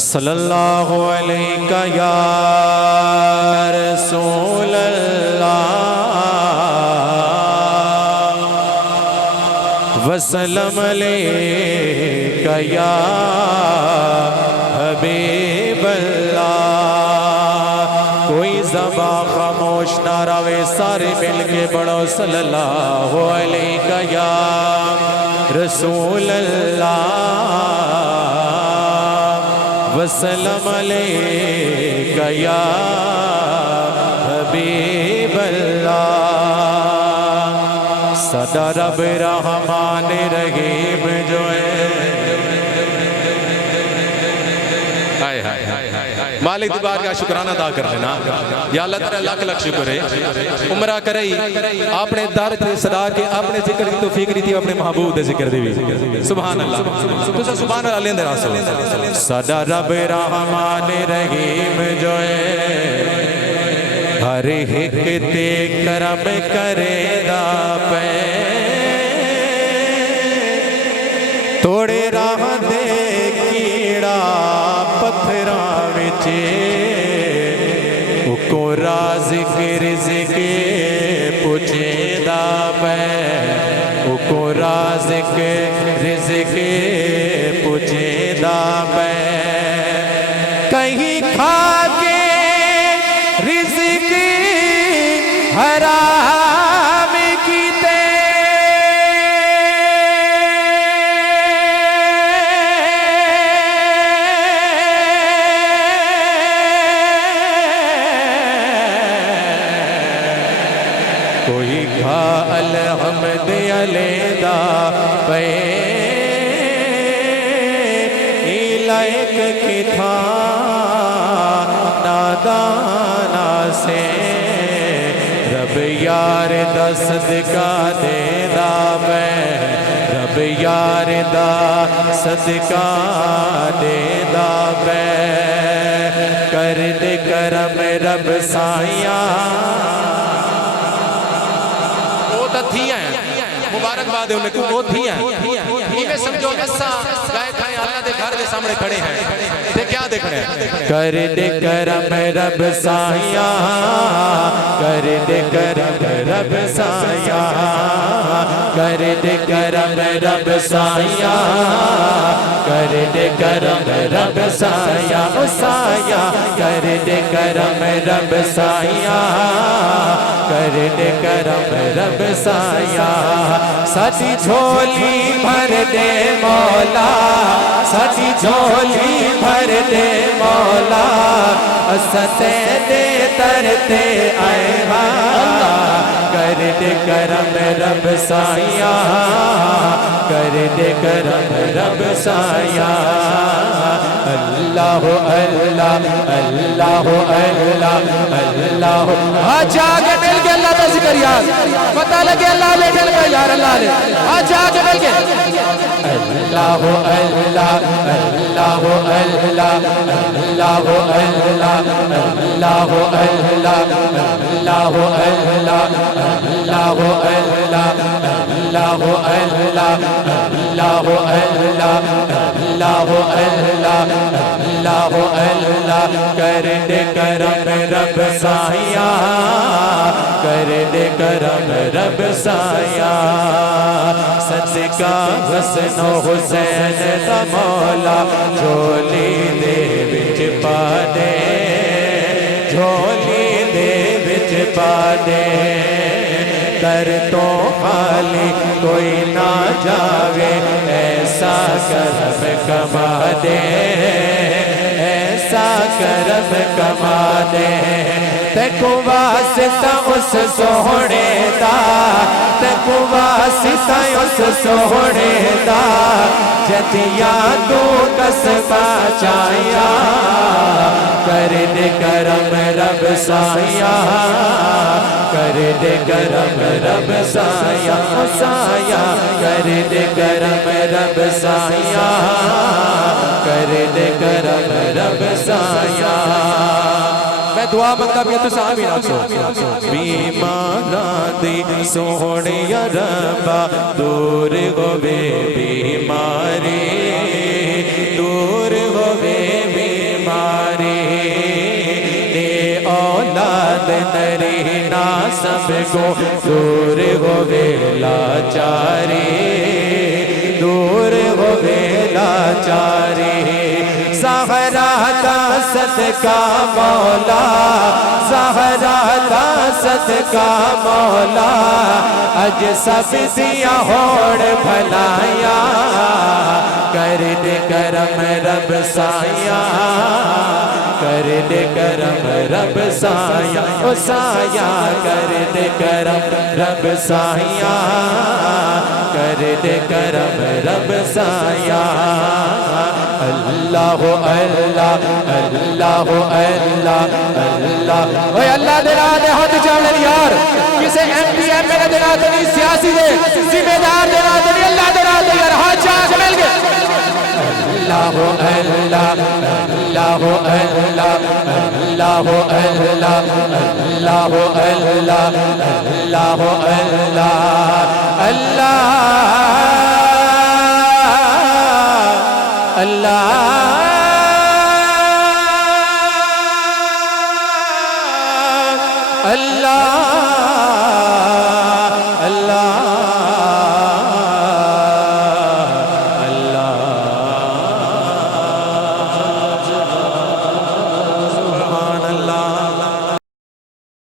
صلی اللہ علیہ یا رسول اللہ وسلم علیہ یا حبیب اللہ کوئی زبان خاموش نہ رہے سارے مل کے بڑھو صلی اللہ علیہ یا رسول اللہ وسلم علیہ یا حبیب اللہ صدا رب رحمان رحیم جو ہے مالک دی بارگاہ شکرانہ ادا کر لینا یا اللہ تعالیٰ لاکھ لاکھ شکر ہے عمرہ کرئی اپنے در تے صدا کے اپنے ذکر کی توفیق دیتی اپنے محبوب دے ذکر دی سبحان اللہ تو سبحان اللہ لیندے راسل صدا رب رحمان رحیم جو ہے ہر ایک تے کرم کرے دا پے توڑے راہ دے کیڑا پتھراں کو رازق رزق پوچھے دا پہ کو رازق رزق پوچھے دا پہ کہیں کھا کے رزق حرام کیتے کوئی کھا الحمد علیدہ پہ لائق کی تھا نادانا سے رب یار دا صدقہ دے دا میں رب یار دا صدقہ دے دا میں کر دے کرم رب سائیاں مبارک باد ہے انہیں وہ تھی ہیں انہیں سمجھو ایسا گائے کھائیں اللہ دے گھر دے سامنے کھڑے ہیں دے کیا دیکھ رہے ہیں کر دے کرم رب سائیاں کر دے کرم رب سائیاں کر دے کرم رب سائیاں کر دے کرم رب سائیاں سائیاں کر دے کرم رب سائیاں کر دے کرم رب سایہ سچی جھولی بھر دے مولا سچی جھولی بھر دے مولا ستے دے ترتے آئے کر دے کرم رب سایہ کر دے کرم رب سایہ اللہ اللہ اللہ اللہ اللہ آج آگے مل کے اللہ کا ذکر یاد پتہ لگے اللہ لے ڈل گئے یار اللہ لے آج آگے مل کے اللہ اللہ اللہ اللہ اللہ اللہ اللہ اللہ اللہ اللہ اللہ اللہ اللہ اللہ اللہ اللہ کر دے کرم رب سایہ کر دے کرم رب سایہ صدقہ حسن و حسین دا مولا جھولی دے وچ پا دے جھولی دے وچ پا دے در تو خالی کوئی نہ جاوے ایسا کرم کما دے ایسا کرم کما دے تے کو واسطہ اس سوڑے دا تے کو واسطہ اس سوڑے دا جدیا تو قصبہ چاہیا کر دے کرم رب سایہ کر دے کرم رب سایہ سایہ کر دے کرم رب سایہ کر دے کرم رب سایہ میں دعا بندہ بھی تو صحابی ناکسو بیماران دی سوڑی ربا دور ہوئے بیماری دور ہوئے بیماری نرینا سب کو دور ہوے لاچاری دور ہوے لاچاری زہرا دا صدقہ مولا زہرا دا صدقہ مولا اج سب دیا ہوڑ بھلایا کر دے کرم رب سایہ کر دے کرم رب سایہ او سایہ کر دے کرم رب سایہ کر دے کرم رب سایہ اللہ اللہ اللہ اللہ اللہ اوہ اللہ دینا دے ہاتھ چاہنے یار کسے ایم پی ایم میں دینا دنی سیاسی دے ذمہ دار دینا دنی اللہ دینا دے یار ہاتھ چاہ مل گئے اللہ اللہ اللہ اللہ اللہ اللہ اللہ اللہ اللہ اللہ اللہ اللہ